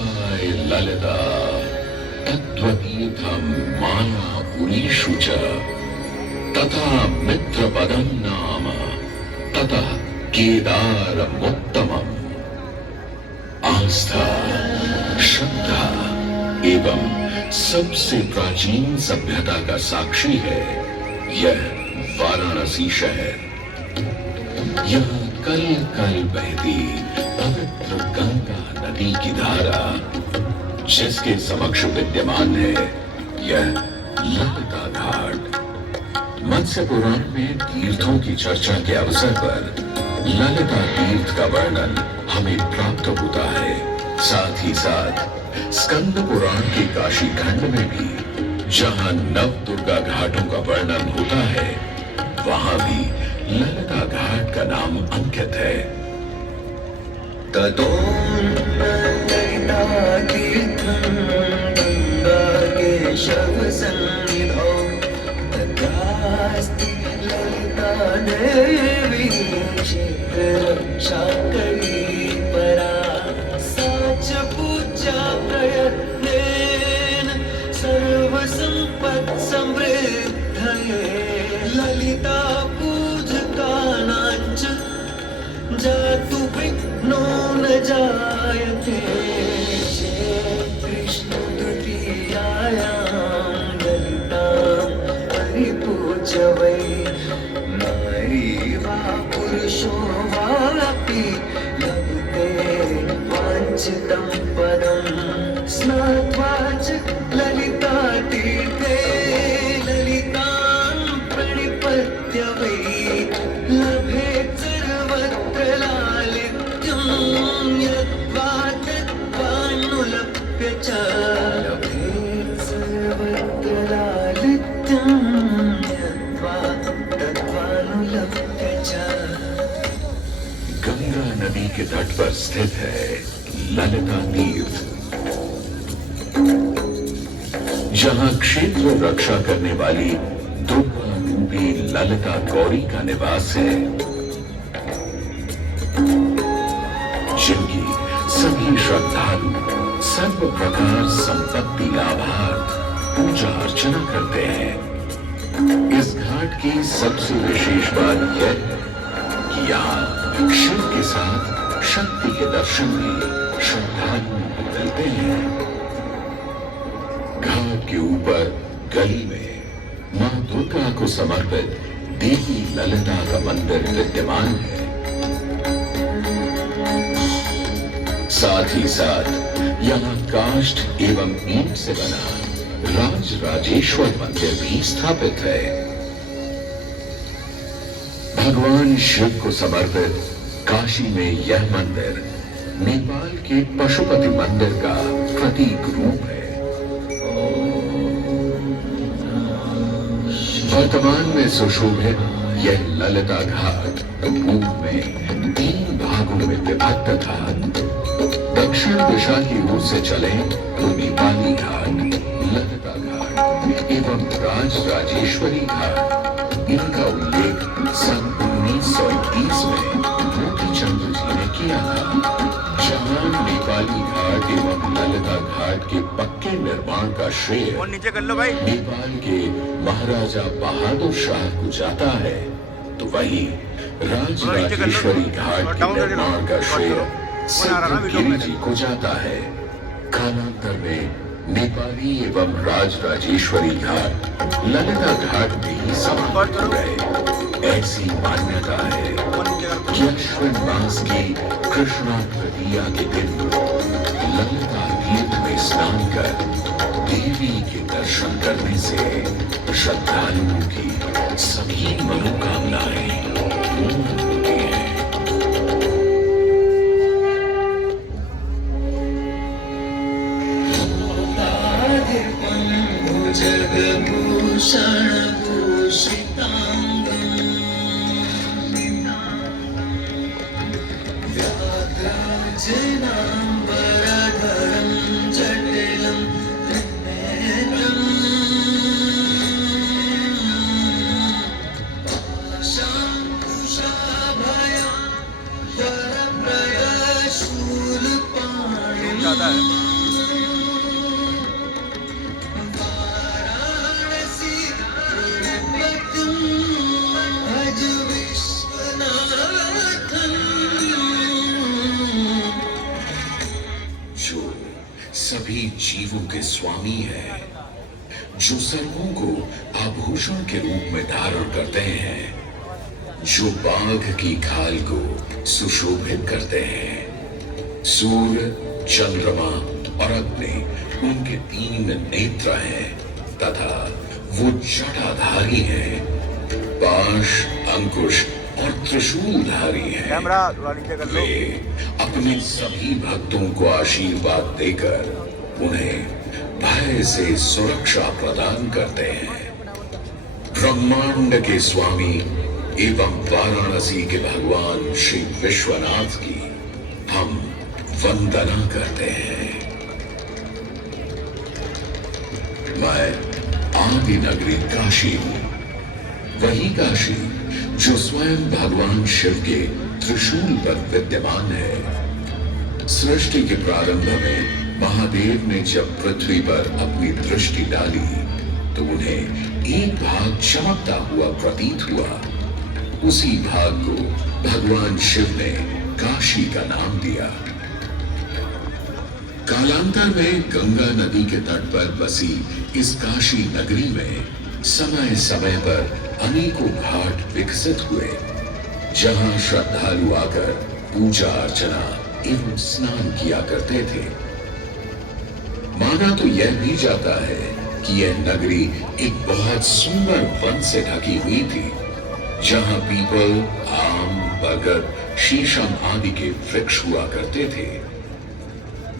ललिताय ललिता तत्त्वतीर्थं मायापुरीषु च तथा मित्रपदं नाम ततः केदारमुत्तमम्। आस्था, श्रद्धा एवं सबसे प्राचीन सभ्यता का साक्षी है यह वाराणसी शहर। यहाँ कल कल बहती पवित्र गंगा नदी की धारा, जिसके समक्ष विद्यमान है यह ललिता घाट। मत्स्य पुराण में तीर्थों की चर्चा के अवसर पर ललिता तीर्थ का वर्णन हमें प्राप्त होता है। साथ ही साथ स्कंद पुराण के काशी खंड में भी जहां नव दुर्गा घाटों का वर्णन होता है, वहां भी ललिता घाट का नाम अंकित है। ततो ललिता तीर्थं गंगा केशव सन्निधौ तत्रास्ति ललिता देवी क्षेत्ररक्षाकरी परा। सा च पूजा प्रयत्नेन सर्वसम्पत्समृद्धये ललिता पूजकानाञ्च जातु विघ्नो न जायते। कृष्ण तृतीयायां ललितां परिपूज्य वै नारी वा पुरुषो वापि लभते वाञ्छितं पदं। स्नात्वा च ललिता तीर्थे ललितां प्रणिपत्य वै लभेत् सर्वत्र लालित्यं। यद्वा तद्वानुलभ्य च लभेत् सर्वत्र लालित्यं। यद्वा तद्वानुलभ्य च। गंगा नदी के तट पर स्थित है ललिता तीर्थ, जहां क्षेत्र रक्षा करने वाली दुर्गा रूपी ललिता गौरी का निवास है, जिनकी सभी श्रद्धालु सर्व प्रकार संपत्ति लाभार्थ पूजा अर्चना करते हैं। इस घाट की सबसे विशेष बात यह है कि यहाँ शिव के साथ शक्ति के दर्शन भी श्रद्धालुओं को मिलते हैं। घाट के ऊपर गली में मां दुर्गा को समर्पित देवी ललिता का मंदिर विद्यमान है। साथ ही साथ यहाँ काष्ठ एवं ईंट से बना राज राजेश्वर मंदिर भी स्थापित है। भगवान शिव को समर्पित काशी में यह मंदिर नेपाल के पशुपति मंदिर का प्रतीक रूप है। वर्तमान में सुशोभित यह ललिता घाट पूर्व में 3 भागों में विभक्त था। दक्षिण दिशा की ओर से चले तो नेपाली घाट, ललिता घाट एवं राज राजेश्वरी घाट। इनका उल्लेख सन 1921 में मोतीचंद जी ने किया था, जहां नेपाली घाट एवं ललिता घाट के पक्के निर्माण का श्रेय नेपाल के महाराजा बहादुर शाह को जाता है, तो वही राज राजेश्वरी घाट के निर्माण का श्रेय सिद्धगिरी जी को जाता है। कालांतर में नेपाली एवं राज राजेश्वरी घाट ललिता घाट में ही समाप्त हो गए। ऐसी मान्यता है कि अश्विन मास की कृष्णा तृतीया के दिन ललिता तीर्थ में स्नान कर देवी के दर्शन करने से श्रद्धालुओं की सभी मनोकामनाएं पूर्ण होती हैं। जगभूषण भूषितांगं व्याघ्रजनाम्बरधरं जटिलं त्रिनेत्रं पाशाङ्कुशाभयं वरप्रदशूलपाणिं सभी जीवों के स्वामी है, जो सर्पों को आभूषण के रूप में धारण करते हैं, जो बाघ की खाल को सुशोभित करते हैं। सूर्य, चंद्रमा और अग्नि उनके 3 नेत्र हैं तथा वो जटाधारी हैं। पाश, अंकुश और त्रिशूलधारी हैं। वे अपने सभी भक्तों को आशीर्वाद देकर उन्हें भय से सुरक्षा प्रदान करते हैं। ब्रह्मांड के स्वामी एवं वाराणसी के भगवान श्री विश्वनाथ की हम वंदना करते हैं। मैं आदि नगरी काशी हूं, वही काशी जो स्वयं भगवान शिव के त्रिशूल पर विद्यमान है। सृष्टि के प्रारंभ में महादेव ने जब पृथ्वी पर अपनी दृष्टि डाली तो उन्हें एक भाग चमकता हुआ प्रतीत हुआ। उसी भाग को भगवान शिव ने काशी का नाम दिया। कालांतर में गंगा नदी के तट पर बसी इस काशी नगरी में समय समय पर अनेकों घाट विकसित हुए, जहां श्रद्धालु आकर पूजा अर्चना एवं स्नान किया करते थे। माना तो यह भी जाता है कि यह नगरी एक बहुत सुंदर वन से ढकी हुई थी, जहां पीपल, आम, बरगद, शीशम आदि के वृक्ष हुआ करते थे,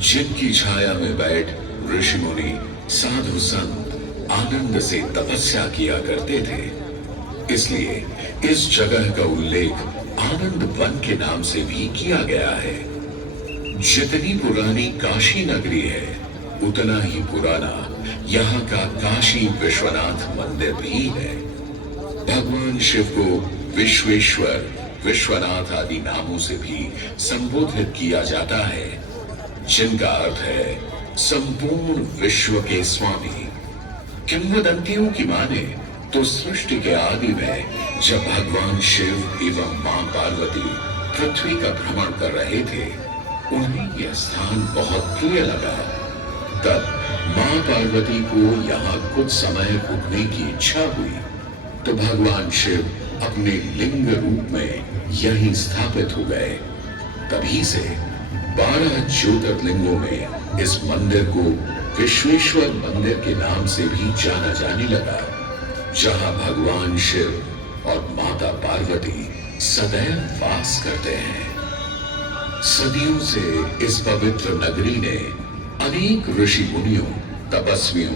जिनकी छाया में बैठ ऋषि मुनि, साधु संत आनंद से तपस्या किया करते थे। इसलिए इस जगह का उल्लेख आनंद वन के नाम से भी किया गया है। जितनी पुरानी काशी नगरी है, उतना ही पुराना यहाँ का काशी विश्वनाथ मंदिर भी है। भगवान शिव को विश्वेश्वर, विश्वनाथ आदि नामों से भी संबोधित किया जाता है, जिनका अर्थ है संपूर्ण विश्व के स्वामी। किंवदंतियों की माने तो सृष्टि के आदि में जब भगवान शिव एवं मां पार्वती पृथ्वी का भ्रमण कर रहे थे, उन्हें यह स्थान बहुत प्रिय लगा। तब मां पार्वती को यहाँ कुछ समय रुकने की इच्छा हुई, तो भगवान शिव अपने लिंग रूप में यहीं स्थापित हो गए। तभी से 12 ज्योतिर्लिंगों में इस मंदिर को विश्वेश्वर मंदिर के नाम से भी जाना जाने लगा, जहां भगवान शिव और माता पार्वती सदैव वास करते हैं। सदियों से इस पवित्र नगरी ने अनेक ऋषि मुनियों, तपस्वियों,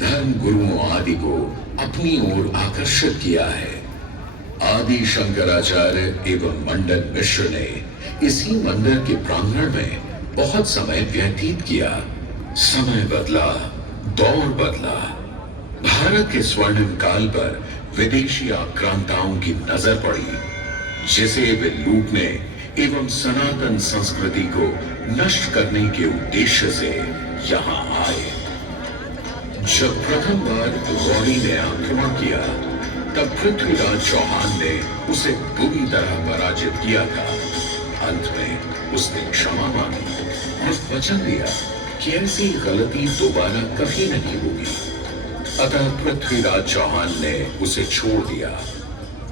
धर्म गुरुओं आदि को अपनी ओर आकर्षित किया है। आदि शंकराचार्य एवं मंडन मिश्र ने इसी मंदिर के प्रांगण में बहुत समय व्यतीत किया। समय बदला, दौर बदला। भारत के स्वर्णिम काल पर विदेशी आक्रांताओं की नजर पड़ी, जिसे वे लूटने एवं सनातन संस्कृति को नष्ट करने के उद्देश्य से यहाँ आए। जब प्रथम बार गौरी ने आक्रमण किया, तब पृथ्वीराज चौहान ने उसे बुरी तरह पराजित किया था। अंत में उसने क्षमा मांगी और वचन दिया कि ऐसी गलती दोबारा कभी नहीं होगी। अतः पृथ्वीराज चौहान ने उसे छोड़ दिया।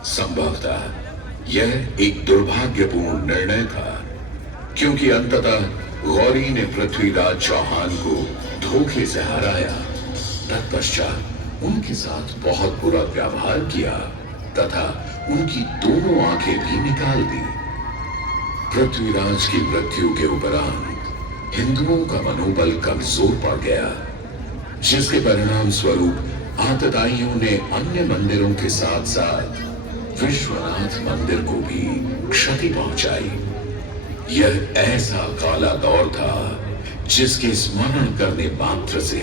संभवतः यह एक दुर्भाग्यपूर्ण निर्णय था, क्योंकि अंततः गौरी ने पृथ्वीराज चौहान को धोखे से हराया। तत्पश्चात उनके साथ बहुत बुरा व्यवहार किया तथा उनकी दोनों आंखें भी निकाल दी। पृथ्वीराज की मृत्यु के उपरांत हिंदुओं का मनोबल कमजोर पड़ गया, जिसके परिणाम स्वरूप आतताइयों ने अन्य मंदिरों के साथ साथ विश्वनाथ मंदिर को भी क्षति पहुंचाई। यह ऐसा काला दौर था जिसके स्मरण करने मात्र से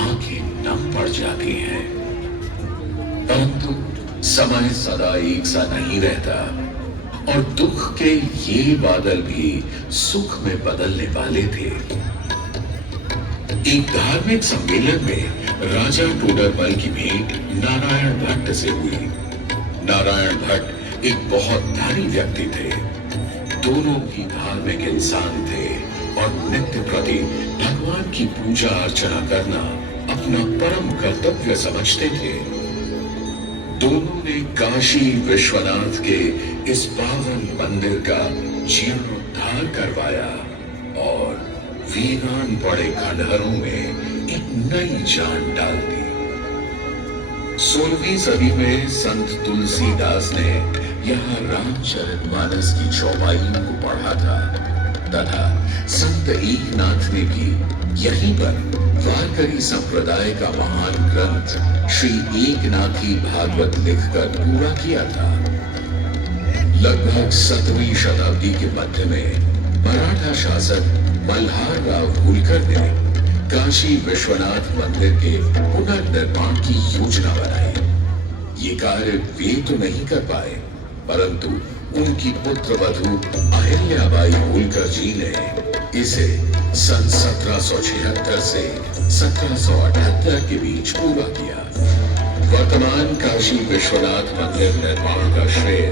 आंखें नम पड़ जाती हैं। परंतु समय सदा एक सा नहीं रहता और दुख के ये बादल भी सुख में बदलने वाले थे। एक धार्मिक सम्मेलन में राजा टोडरमल की भेंट नारायण भट्ट से हुई। नारायण भट्ट एक बहुत धनी व्यक्ति थे। दोनों ही धार्मिक इंसान थे और नित्य प्रति भगवान की की पूजा अर्चना करना अपना परम कर्तव्य समझते थे। दोनों ने काशी विश्वनाथ के इस पावन मंदिर का जीर्णोद्धार करवाया और वीरान पड़े खंडहरों में एक नई जान डाल दी। 16वीं सदी में संत तुलसीदास ने यहाँ रामचरितमानस की चौपाइयों को पढ़ा था तथा संत एकनाथ ने भी यहीं पर वारकरी संप्रदाय का महान ग्रंथ श्री एकनाथी भागवत लिखकर पूरा किया था। लगभग 17वीं शताब्दी के मध्य में मराठा शासक मल्हार राव होलकर ने काशी विश्वनाथ मंदिर के पुनर्निर्माण की योजना बनाई। ये कार्य वे तो नहीं कर पाए, परंतु उनकी पुत्रवधू अहिल्याबाई होलकर जी ने इसे सन 1776 से 1778 के बीच पूरा किया। वर्तमान काशी विश्वनाथ मंदिर निर्माण का श्रेय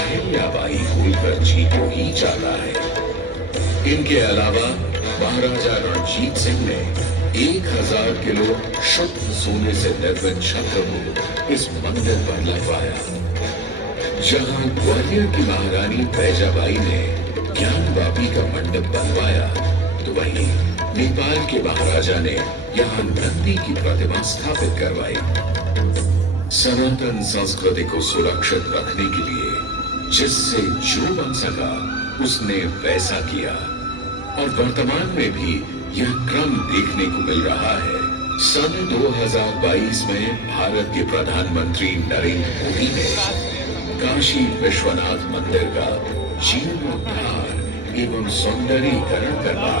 अहिल्याबाई होलकर जी को ही जाता है। इनके अलावा महाराजा रणजीत सिंह ने 1000 किलो शुद्ध सोने से निर्मित छत्र को इस मंदिर पर लगवाया। जहां ग्वालियर की महारानी फैजाबाई ने ज्ञानवापी का मंडप बनवाया, तो वहीं नेपाल के महाराजा ने यहाँ नंदी की प्रतिमा स्थापित करवाई। सनातन संस्कृति को सुरक्षित रखने के लिए जिससे जो बन सका उसने वैसा किया और वर्तमान में भी यह क्रम देखने को मिल रहा है। सन 2022 में भारत के प्रधानमंत्री नरेंद्र मोदी ने काशी विश्वनाथ मंदिर का जीर्णोद्धार एवं सौंदर्यीकरण करना,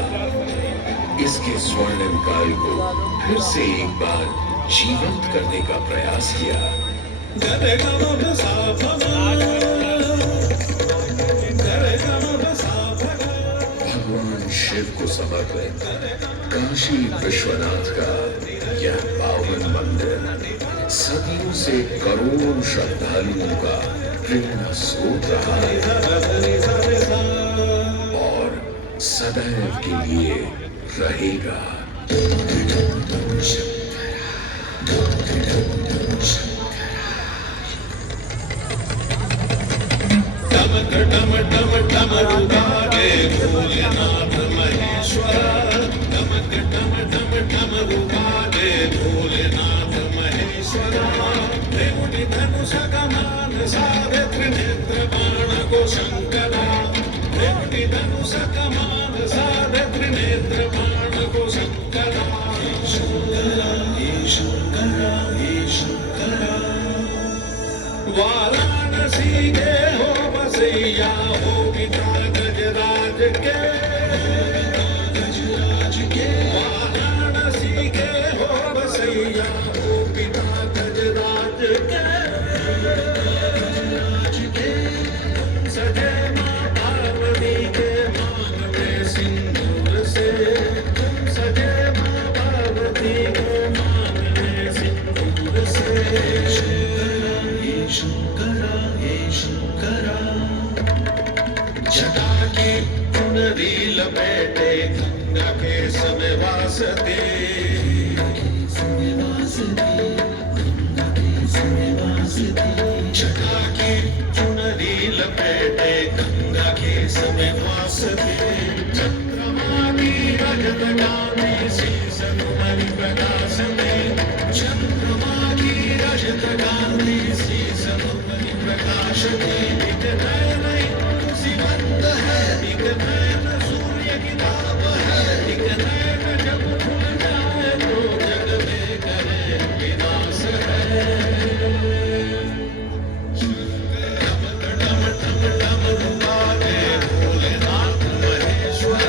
इसके स्वर्णिम काल को फिर से एक बार जीवंत करने का प्रयास किया। भगवान शिव को समर्पित काशी विश्वनाथ का यह पावन मंदिर सदियों से करोड़ों श्रद्धालुओं का प्रेरणा स्रोत रहा है और सदैव के लिए रहेगा। भोलेनाथ महेश्वर, डमक डम डम डम रूपाले भोलेनाथ महेश्वर। त्रिमुनि धनुष कमान साधे त्रिनेत्र बाण को शंकरा, त्रिमुनि धनुष कमान साधे त्रिनेत्र बाण को शंकरा। शंकरा हे शंकरा हे शंकरा, वाराणसी के हो बसैया हो पिता गजराज के, गजराज के वाराणसी के हो बसैया हो पिता गजराज के, गजराज के। सजे मां पार्वती के मांग में सिंदूर से, सजे मां पार्वती के मांग में सिंदूर से। शंकरा हे शंकरा, जटा की चुनरी लपेटे गंगा के समय वासते, जटा की चुनरी लपेटे गंगा के समय वासते। चंद्रमा की रजत गामी शीश तुम्हारी प्रकाश में, चंद्रमा की रजत गामी शीश तुम्हारी प्रकाश में। एक नैन सीमंत है, एक नैन सूर्य की ताप है, एक नैन जब खुल जाए तो जग में करे विनाश है। डम डम डम रूपाले भोलेनाथ महेश्वर,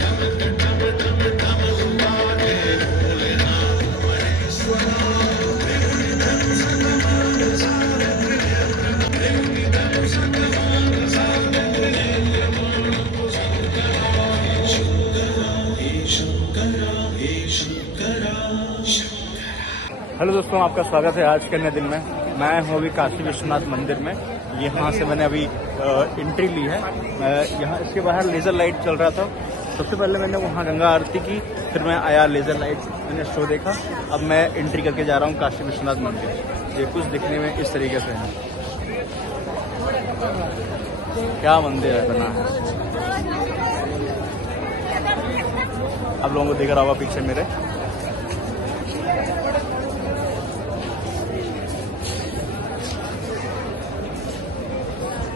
डमक डम डम डम रूपाले भोलेनाथ महेश्वर। त्रिमुनि धनुष कमान साधे त्रिनेत्र, त्रिमुनि धनुष कमान साधे त्रिनेत्र बाण को शंकरा। शंकरा हे शंकरा हे शंकरा शंकरा। हेलो दोस्तों, आपका स्वागत है आज के नए दिन में। मैं हूँ अभी काशी विश्वनाथ मंदिर में। यहाँ से मैंने अभी एंट्री ली है। यहाँ इसके बाहर लेज़र लाइट चल रहा था सबसे पहले मैंने वहाँ गंगा आरती की, फिर मैं आया लेज़र लाइट मैंने शो देखा। अब मैं एंट्री करके जा रहा हूँ काशी विश्वनाथ मंदिर। ये कुछ दिखने में इस तरीके से है। क्या मंदिर है बना है। आप लोगों को दिख रहा होगा पीछे मेरे।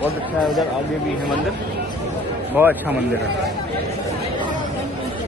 बहुत अच्छा है। उधर आगे भी है मंदिर, बहुत अच्छा मंदिर है।